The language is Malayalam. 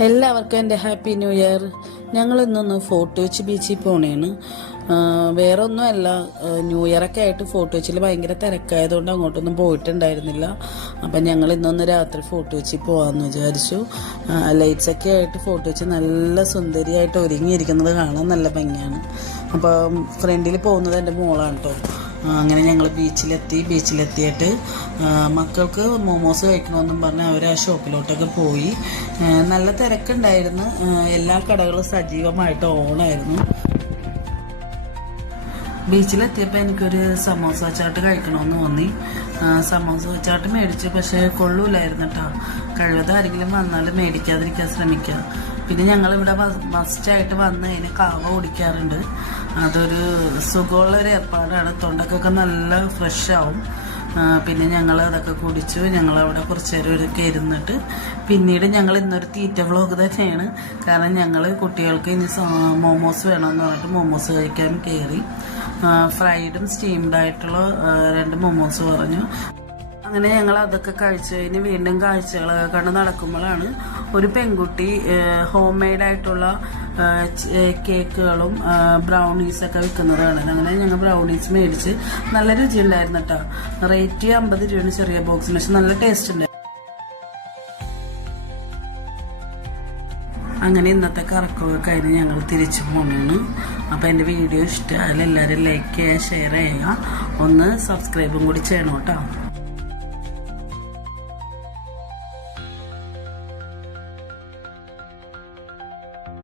എല്ലാവർക്കും എൻ്റെ ഹാപ്പി ന്യൂ ഇയർ. ഞങ്ങൾ ഇന്നൊന്ന് ഫോർട്ട് കൊച്ചി ബീച്ചിൽ പോണേണ്. വേറെ ഒന്നുമല്ല, ന്യൂ ഇയറൊക്കെ ആയിട്ട് ഫോർട്ട് കൊച്ചിയിൽ ഭയങ്കര തിരക്കായതുകൊണ്ട് അങ്ങോട്ടൊന്നും പോയിട്ടുണ്ടായിരുന്നില്ല. അപ്പം ഞങ്ങൾ ഇന്നൊന്ന് രാത്രി ഫോർട്ട് കൊച്ചി പോകാമെന്ന് വിചാരിച്ചു. ലൈറ്റ്സൊക്കെ ആയിട്ട് ഫോർട്ട് കൊച്ചി നല്ല സുന്ദരിയായിട്ട് ഒരുങ്ങിയിരിക്കുന്നത് കാണാൻ നല്ല ഭംഗിയാണ്. അപ്പം ഫ്രണ്ടിൽ പോകുന്നത് എൻ്റെ മോളാണ് കേട്ടോ. അങ്ങനെ ഞങ്ങൾ ബീച്ചിലെത്തിയിട്ട് മക്കൾക്ക് മോമോസ് കഴിക്കണമെന്നും പറഞ്ഞ് അവർ ആ ഷോപ്പിലോട്ടൊക്കെ പോയി. നല്ല തിരക്കുണ്ടായിരുന്നു. എല്ലാ കടകളും സജീവമായിട്ട് ഓണായിരുന്നു. ബീച്ചിലെത്തിയപ്പോൾ എനിക്കൊരു സമോസ ചാട്ട് കഴിക്കണമെന്ന് തോന്നി. സമോസ ചാട്ട് മേടിച്ചു, പക്ഷേ കൊള്ളൂലായിരുന്നു കേട്ടോ. കഴിവതും ആരെങ്കിലും വന്നാൽ മേടിക്കാതിരിക്കാൻ ശ്രമിക്കുക. പിന്നെ ഞങ്ങളിവിടെ മസ്റ്റായിട്ട് വന്ന് അതിന് കാവ കുടിക്കാറുണ്ട്. അതൊരു സുഖമുള്ളൊരു ഏർപ്പാടാണ്. തൊണ്ടക്കൊക്കെ നല്ല ഫ്രഷ് ആവും. പിന്നെ ഞങ്ങൾ അതൊക്കെ കുടിച്ചു. ഞങ്ങളവിടെ കുറച്ച് നേരമൊക്കെ ഇരുന്നിട്ട് പിന്നീട് ഞങ്ങൾ ഇന്നൊരു തീറ്റ വ്ളോഗ് തന്നെയാണ്. കാരണം ഞങ്ങൾ കുട്ടികൾക്ക് ഇനി മോമോസ് വേണമെന്ന് പറഞ്ഞിട്ട് മോമോസ് കഴിക്കാൻ കയറി. ഫ്രൈഡും സ്റ്റീംഡായിട്ടുള്ള 2 മോമോസ് പറഞ്ഞു. അങ്ങനെ ഞങ്ങൾ അതൊക്കെ കഴിച്ചു കഴിഞ്ഞ് വീണ്ടും കാഴ്ചകളൊക്കെ കണ്ട് നടക്കുമ്പോഴാണ് ഒരു പെൺകുട്ടി ഹോം മെയ്ഡായിട്ടുള്ള കേക്കുകളും ബ്രൗണീസൊക്കെ വിൽക്കുന്നതാണ്. അങ്ങനെ ഞങ്ങൾ ബ്രൗണീസ് മേടിച്ച് നല്ല രുചി ഉണ്ടായിരുന്നു കേട്ടോ. റേറ്റ് 50 രൂപയാണ് ചെറിയ ബോക്സിന്, പക്ഷെ നല്ല ടേസ്റ്റ് ഉണ്ട്. അങ്ങനെ ഇന്നത്തെ കറക്കമൊക്കെ കഴിഞ്ഞ് ഞങ്ങൾ തിരിച്ചു പോകണമാണ്. അപ്പോൾ എൻ്റെ വീഡിയോ ഇഷ്ടമായാലും എല്ലാവരും ലൈക്ക് ചെയ്യുക, ഷെയർ ചെയ്യുക, ഒന്ന് സബ്സ്ക്രൈബും കൂടി ചെയ്യണം കേട്ടോ.